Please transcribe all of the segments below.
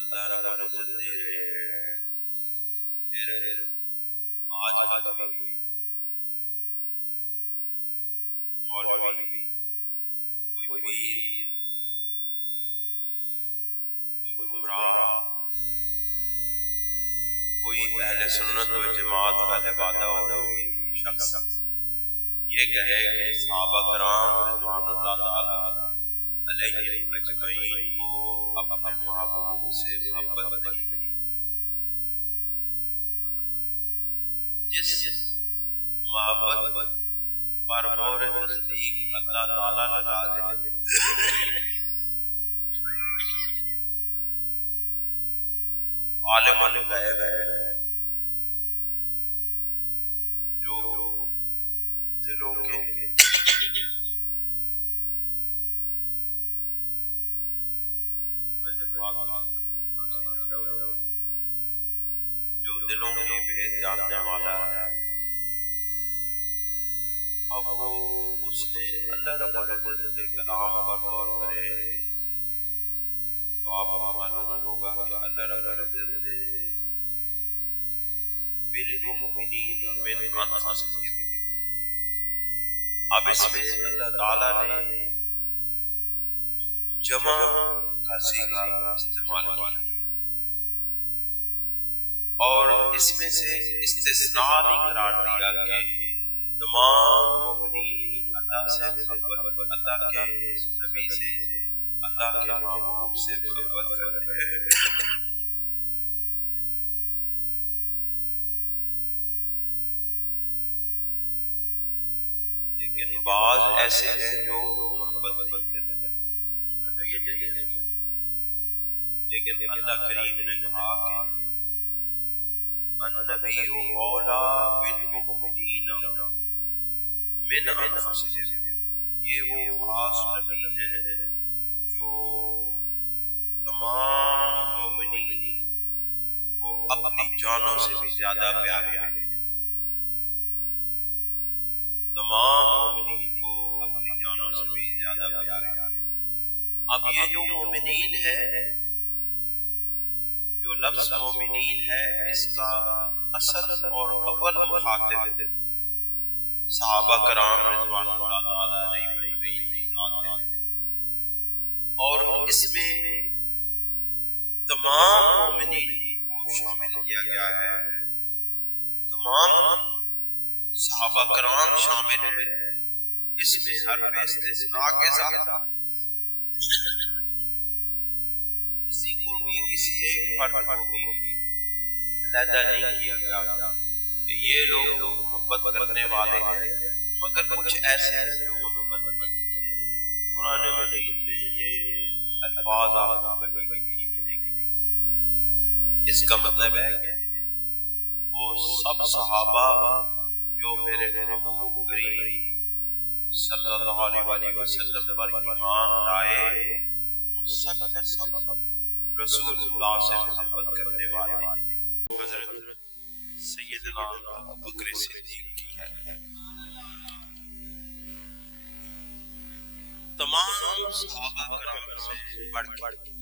اللہ رب العزت دے رہے ہیں. پھر آج کا کوئی مولوی، کوئی پیر، کوئی گمراہ، کوئی اہل سنت و جماعت کا لبادہ ہوئی شخص یہ کہے کہ صحابہ کرام رضوان اللہ تعالی علیہم اجمعین کو اپنے محبوب سے محبت نہیں، جس محبت پر مور نزدیک اللہ تعالی لگا دے عالم الغیب ہے جو دلوں کے بھید جاننے والا ہے. اب وہ اس نے اللہ رب العزت کے کلام پر غور کرے تو آپ کو معلوم ہوگا کہ اللہ رب العزت نے بالمؤمنین من انفسہم، اب اس میں اللہ تعالیٰ نے جمع کا صیغہ استعمال کیا اور اس میں سے استثناء نہیں قرار دیا کہ تمام مومنین اللہ سے محبت، اللہ کے نبی سے، اللہ کے محبوب سے محبت کرتے ہیں. لیکن بعض ایسے ہیں جو محبت نہیں کرتے، تو یہ چاہیے. لیکن اللہ کریم نے کہا کہ النبی اولا بالمؤمنین من انفسہم، یہ وہ خاص نبی ہے جو تمام مومنین کو اپنی جانوں سے بھی زیادہ پیارے ہیں. تمام مومنین کو اپنی جانوں سے بھی زیادہ پیارے ہیں. اب یہ جو مومنین ہے، جو لفظ مومنین ہے، اس کا اصل اور اول مخاطب صحابہ کرام رضوان اللہ تعالی علیہم ہیں، اور اس میں تمام مومنین کو شامل کیا گیا ہے. تمام صحابہ کرام شامل ہیں. اس میں حرف استثناء کے ساتھ کسی کو بھی کسی ایک فرد کو بھی علیحدہ نہیں کیا گیا کہ یہ لوگ محبت کرنے والے ہیں، مگر کچھ ایسے ہیں جو محبت نہیں کرتے. قرآن مجید میں یہ الفاظ آپ کو کہیں بھی نہیں ملیں گے. اس کا مطلب ہے کہ وہ سب صحابہ جو میرے محبوب کریم صلی اللہ علیہ وسلم پر ایمان لائے، وہ سب کے سب رسول اللہ سے محبت کرنے والے حضرت سیدنا ابوبکر صدیق کی ہے. تمام صحابہ کرام سے بڑھ کے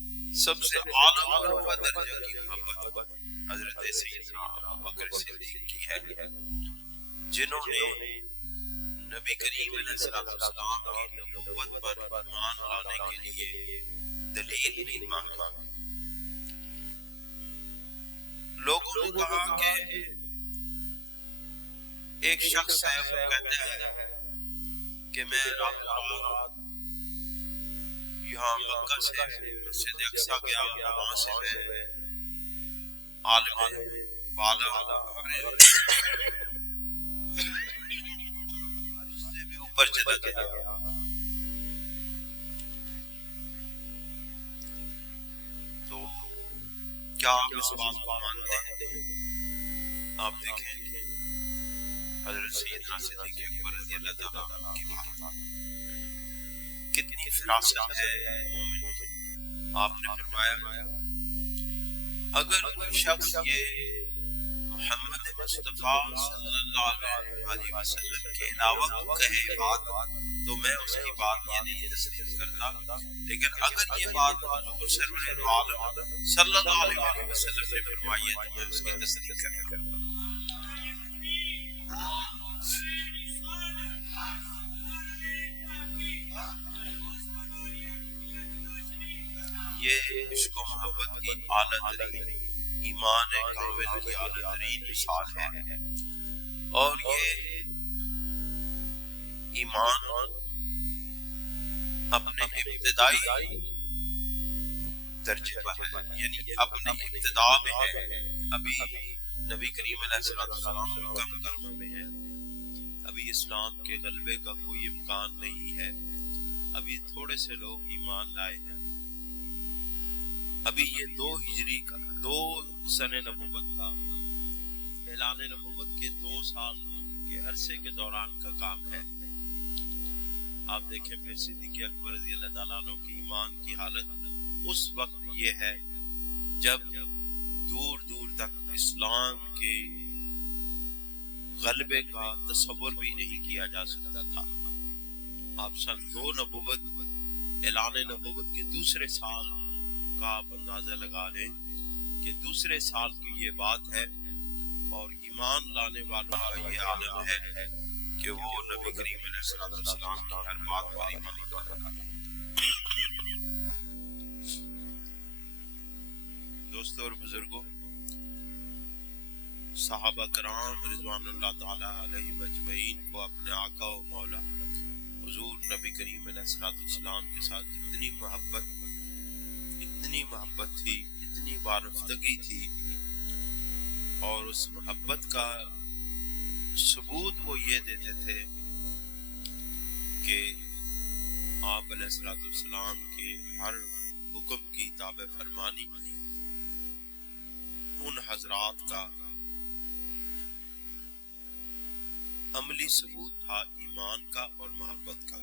سب سے اعلیٰ اور رفع درجہ کی محبت حضرت سیدنا ابوبکر صدیق کی ہے، جنہوں نے نبی کریم علیہ السلام کی نبوت پر ایمان لانے کے لیے دلیل نہیں مانگا، لوگوں نے کہا کہ ایک شخص ہے وہ کہتا ہے کہ میں رات رات یہاں مکہ سے مسجد اقصی گیا، وہاں سے میں عالم بالا سے بھی اوپر چلا گیا۔ تو کیا آپ اس بات کو مانتے ہیں؟ آپ دیکھیں حضرت سیدنا صدیق اکبر رضی اللہ تعالیٰ کی بات کتنی فراست ہے مومن میں۔ آپ نے فرمایا اگر کوئی شخص یہ محمد مصطفیٰ صلی اللہ علیہ وسلم کے علاوہ کہے بات تو میں اس کی بات یہ نہیں تسلیم کرتا، لیکن اگر یہ بات حضور سرور عالم صلی اللہ علیہ وسلم نے فرمائی ہے تو میں اس کی تصدیق کرتا۔ یہ عشق و محبت کی اعلیٰ ترین، ایمان کامل کی اعلیٰ ترین مثال ہے، اور یہ ایمان اپنے ابتدائی درجے پر ہے، یعنی اپنے ابتدا میں ہے۔ ابھی نبی کریم علیہ السلام مکہ میں ہے، ابھی اسلام کے غلبے کا کوئی امکان نہیں ہے، ابھی تھوڑے سے لوگ ایمان لائے ہیں، ابھی یہ 2 سن نبوت کا اعلان نبوت کے 2 سال کے عرصے کے دوران کا کام ہے۔ آپ دیکھیں پھر صدیق اکبر رضی اللہ تعالیٰ عنہ کی ایمان کی حالت اس وقت یہ ہے جب دور دور تک اسلام کے غلبے کا تصور بھی نہیں کیا جا سکتا تھا۔ آپ سن 2 نبوت اعلان نبوت کے دوسرے سال کا آپ اندازہ لگا لیں کہ دوسرے سال کی یہ بات ہے، اور ایمان لانے والوں کا یہ عالم ہے کہ وہ نبی کریم علیہ السلام کی ہر بات پر ایمان لاتا ہے۔ دوستو اور بزرگوں، صحابہ کرام رضوان اللہ تعالی علیہم اجمعین کو اپنے آقا و مولا حضور نبی کریم علیہ السلام کے ساتھ اتنی محبت تھی، اتنی وابستگی تھی، اور اس محبت کا ثبوت وہ یہ دیتے تھے کہ آپ علیہ السلام کے ہر حکم کی تابع فرمانی ان حضرات کا عملی ثبوت تھا ایمان کا اور محبت کا۔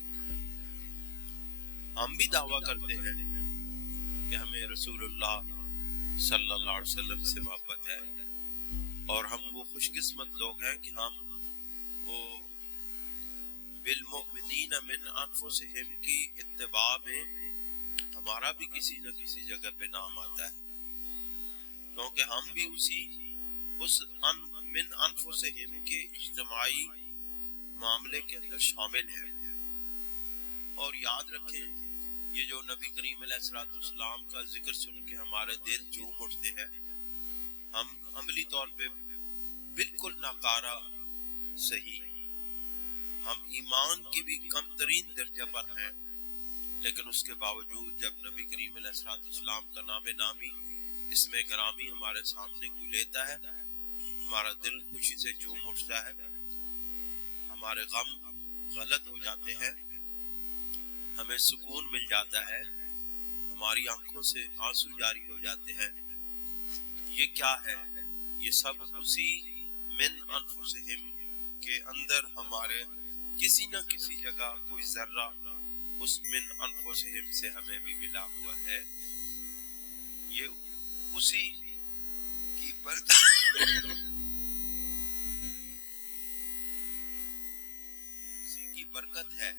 ہم بھی دعویٰ کرتے ہیں کہ ہمیں رسول اللہ صلی اللہ علیہ وسلم سے محبت ہے، اور ہم وہ خوش قسمت لوگ ہیں کہ ہم وہ بالمؤمنین من انفسہم کی اتباع میں ہمارا بھی کسی نہ کسی جگہ پہ نام آتا ہے، کیونکہ ہم بھی اس من انفسہم کے اجتماعی معاملے کے اندر شامل ہیں۔ اور یاد رکھیں، یہ جو نبی کریم علیہ السلام کا ذکر سن کے ہمارے دل جھوم اٹھتے ہیں، ہم عملی طور پہ بالکل ناکارہ صحیح، ہم ایمان کے بھی کم ترین درجہ پر ہیں، لیکن اس کے باوجود جب نبی کریم علیہ السلام کا نام نامی اس میں گرامی ہمارے سامنے کوئی لیتا ہے، ہمارا دل خوشی سے جھوم اٹھتا ہے، ہمارے غم غلط ہو جاتے ہیں، ہمیں سکون مل جاتا ہے، ہماری آنکھوں سے آنسو جاری ہو جاتے ہیں۔ یہ کیا ہے؟ یہ سب اسی من انفسہم کے اندر ہمارے کسی نہ کسی جگہ کوئی ذرہ اس من انفسہم سے ہمیں بھی ملا ہوا ہے۔ یہ اسی کی برکت ہے،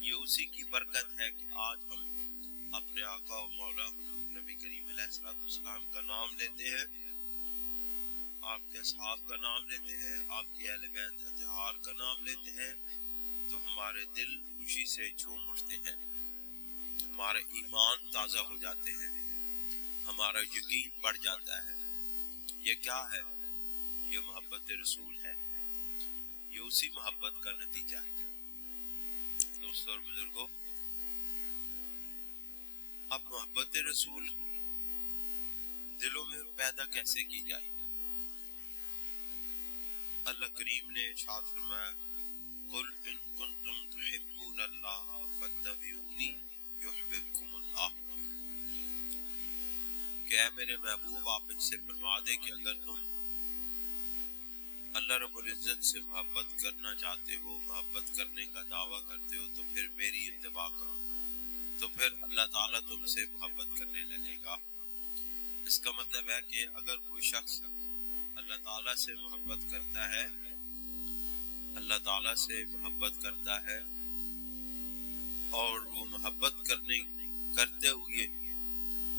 یہ اسی کی برکت ہے کہ آج ہم اپنے آقا و مولا حضور نبی کریم علیہ السلام کا نام لیتے ہیں، آپ کے اصحاب کا نام لیتے ہیں، آپ کے اہل بیت اطہار کا نام لیتے ہیں، تو ہمارے دل خوشی سے جھوم اٹھتے ہیں، ہمارے ایمان تازہ ہو جاتے ہیں، ہمارا یقین بڑھ جاتا ہے، یہ کیا ہے؟ یہ محبت رسول ہے، یہ اسی محبت کا نتیجہ ہے۔ دوستوں اور بزرگوں، اب محبت رسول دلوں میں پیدا کیسے کی جائے؟ اللہ کریم نے ارشاد فرمایا، قل ان کنتم تحبون اللہ فاتبعونی یحببکم اللہ، کہ اے میرے محبوب آپ ان سے فرما دے کہ اگر تم اللہ رب العزت سے محبت کرنا چاہتے ہو، محبت کرنے کا دعویٰ کرتے ہو، تو پھر میری اتباع کرو، تو پھر اللہ تعالیٰ تم سے محبت کرنے لگے گا۔ اس کا مطلب ہے کہ اگر کوئی شخص اللہ تعالیٰ سے محبت کرتا ہے، اللہ تعالیٰ سے محبت کرتا ہے اور وہ محبت کرتے ہوئے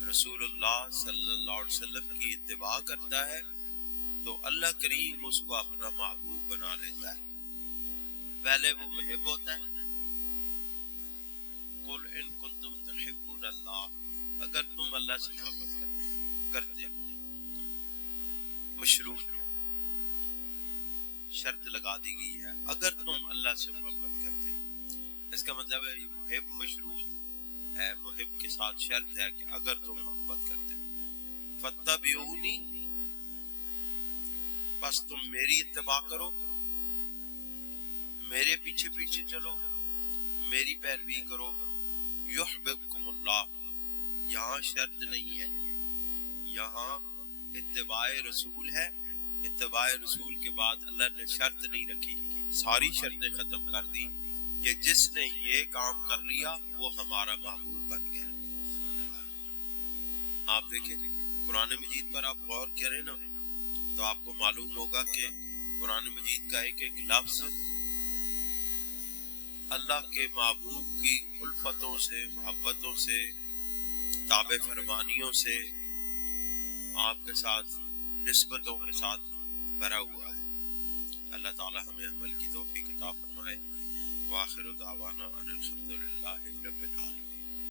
رسول اللہ صلی اللہ علیہ وسلم کی اتباع کرتا ہے، تو اللہ کریم اس کو اپنا محبوب بنا لیتا ہے۔ پہلے وہ محب ہوتا ہے، قل ان کنتم تحبون اللہ، اگر تم اللہ سے محبت کرتے ہو، مشروط شرط لگا دی گئی ہے، اگر تم اللہ سے محبت کرتے ہو، اس کا مطلب ہے یہ محب مشروط ہے، محب کے ساتھ شرط ہے کہ اگر تم محبت کرتے ہو، فاتبعونی، بس تم میری اتباع کرو، میرے پیچھے پیچھے چلو، میری پیروی کرو، یحببکم اللہ، یہاں شرط نہیں ہے، یہاں اتباع رسول ہے۔ اتباع رسول کے بعد اللہ نے شرط نہیں رکھی، ساری شرطیں ختم کر دی کہ جس نے یہ کام کر لیا وہ ہمارا محبوب بن گیا۔ آپ دیکھیں قرآن مجید پر آپ غور کریں نا، تو آپ کو معلوم ہوگا کہ قرآن مجید کا ایک ایک لفظ اللہ کے محبوب کی الفتوں سے، محبتوں سے، تابع فرمانیوں سے، آپ کے ساتھ نسبتوں کے ساتھ بھرا ہوا ہے۔ اللہ تعالی ہمیں عمل کی توفیق عطا فرمائے۔ وآخر دعوانا ان الحمد للہ رب العالمین۔